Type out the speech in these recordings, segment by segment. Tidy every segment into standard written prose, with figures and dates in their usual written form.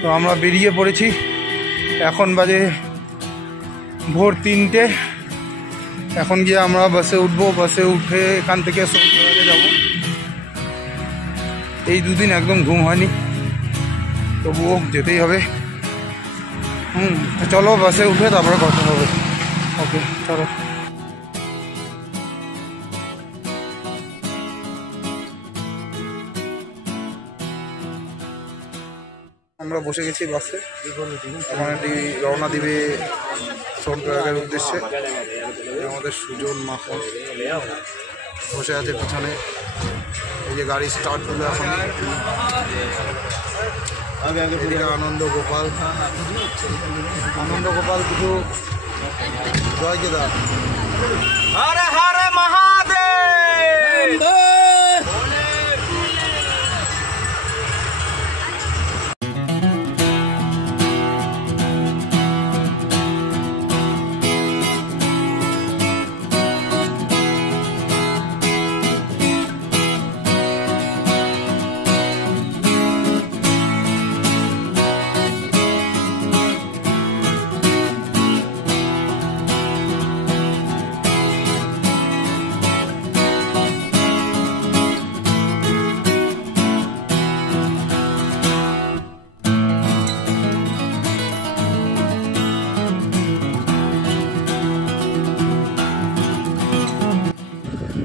তো আমরা বেরিয়ে পড়েছি, এখন বাজে ভোর 3টে। এখন গিয়ে আমরা বাসে উঠবো, বাসে উঠে এখান থেকে সোনপ্রয়াগে যাব। এই দুদিন একদম ঘুম হয়নি, তবুও যেতেই হবে। চলো বাসে উঠে তারপরে কথা হবে। ওকে চলো। আমরা বসে গেছি বাসে, ওখানে রওনা দিবে সোনপ্রয়াগের উদ্দেশ্যে। আমাদের সুজন মাখন বসে আছে পিছনে, এই যে গাড়ি স্টার্ট হলো এখন। আনন্দ গোপাল কিছু জয় কেদার। হরে হরে মহাদেব।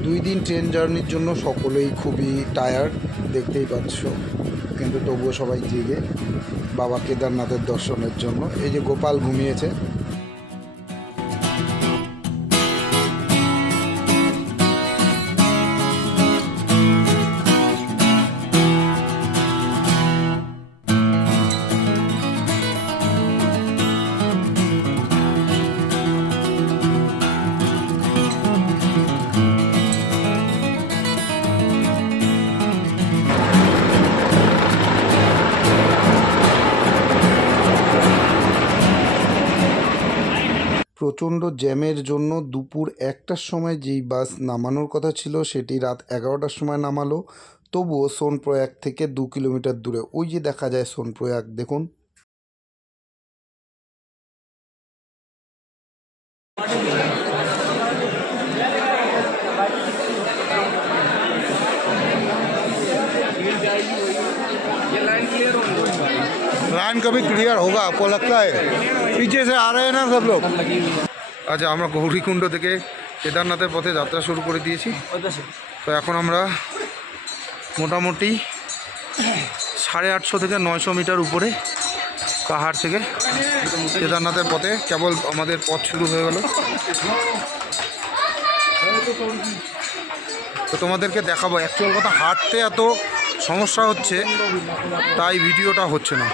2 দিন ট্রেন জার্নির জন্য সকলেই খুবই টায়ার্ড, দেখতেই পাচ্ছ, কিন্তু তবুও সবাই জেগে বাবা কেদারনাথের দর্শনের জন্য। এই যে গোপাল ঘুমিয়েছে। প্রচণ্ড জ্যামের জন্য দুপুর 1টার সময় যেই বাস নামানোর কথা ছিল সেটি রাত 11টার সময় নামালো। তবুও সোনপ্রয়াগ থেকে 2 কিলোমিটার দূরে, ওই যে দেখা যায় সোনপ্রয়াগ, দেখুন। लाइन कभी क्लियर होगा आपको लगता है? पीछे से आ रहे हैं ना सब लोग। আচ্ছা, আমরা গৌরীকুণ্ড থেকে কেদারনাথের পথে যাত্রা শুরু করে দিয়েছি। তো এখন আমরা মোটামুটি 850 থেকে 900 মিটার উপরে পাহাড় থেকে কেদারনাথের পথে কেবল আমাদের পথ শুরু হয়ে গেল। তো তোমাদেরকে দেখাবো। অ্যাকচুয়াল কথা, হাঁটতে এত সমস্যা হচ্ছে তাই ভিডিওটা হচ্ছে না,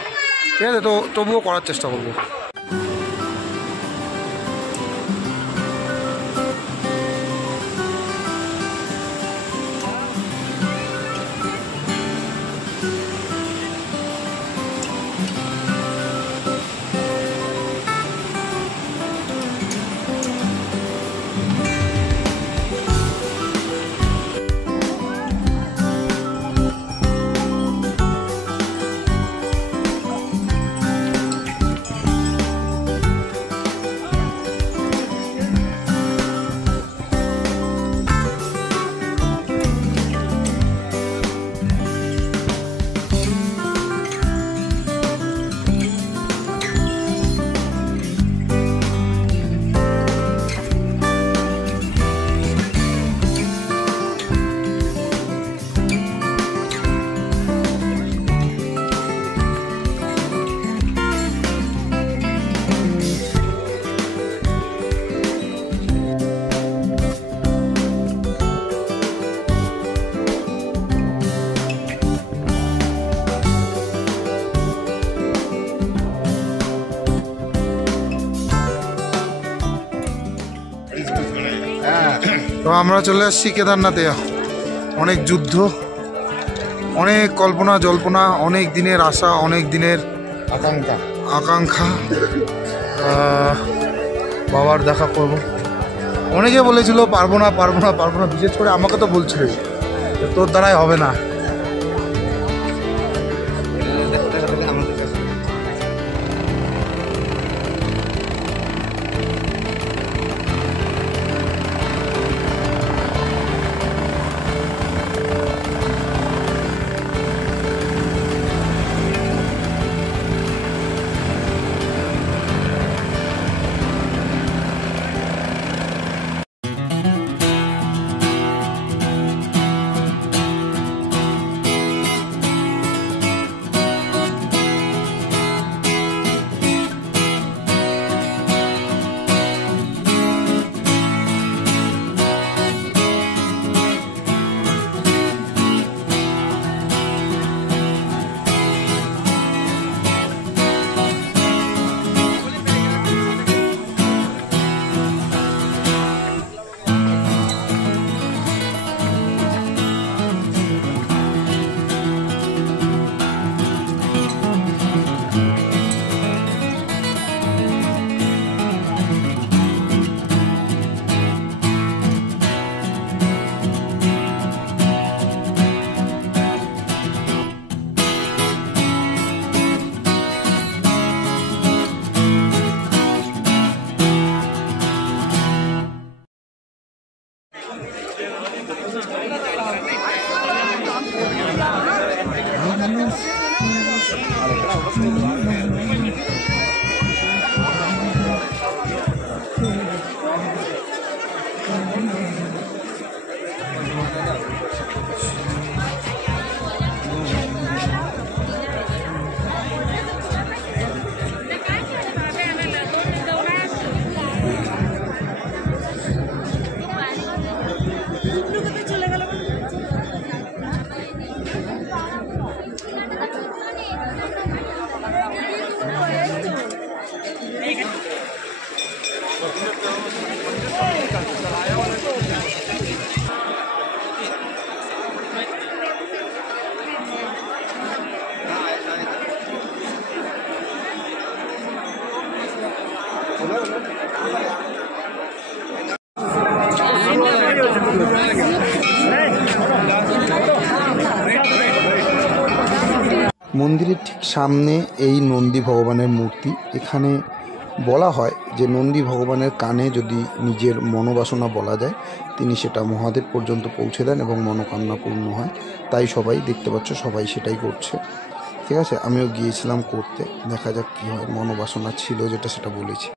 ঠিক আছে? তো তবুও করার চেষ্টা করবো। তো আমরা চলে আসছি কেদারনাথে। অনেক যুদ্ধ, অনেক কল্পনা জল্পনা, অনেক দিনের আশা, অনেক দিনের আকাঙ্ক্ষা বাবার দেখা করব। অনেকে বলেছিল পারবো না, বিশেষ করে আমাকে তো বলছিল তোর দ্বারাই হবে না। মন্দিরের ঠিক সামনে এই নন্দী ভগবানের মূর্তি। এখানে বলা হয় যে নন্দী ভগবানের কানে যদি নিজের মনোবাসনা বলা যায়, তিনি সেটা মহাদেব পর্যন্ত পৌঁছে দেন এবং মনোকামনা পূর্ণ হয়। তাই সবাই দেখতে পাচ্ছ, সবাই সেটাই করছে। ঠিক আছে, আমিও গিয়েছিলাম করতে, দেখা যাক কী হয়। মনোবাসনা ছিল যেটা, সেটা বলেছি।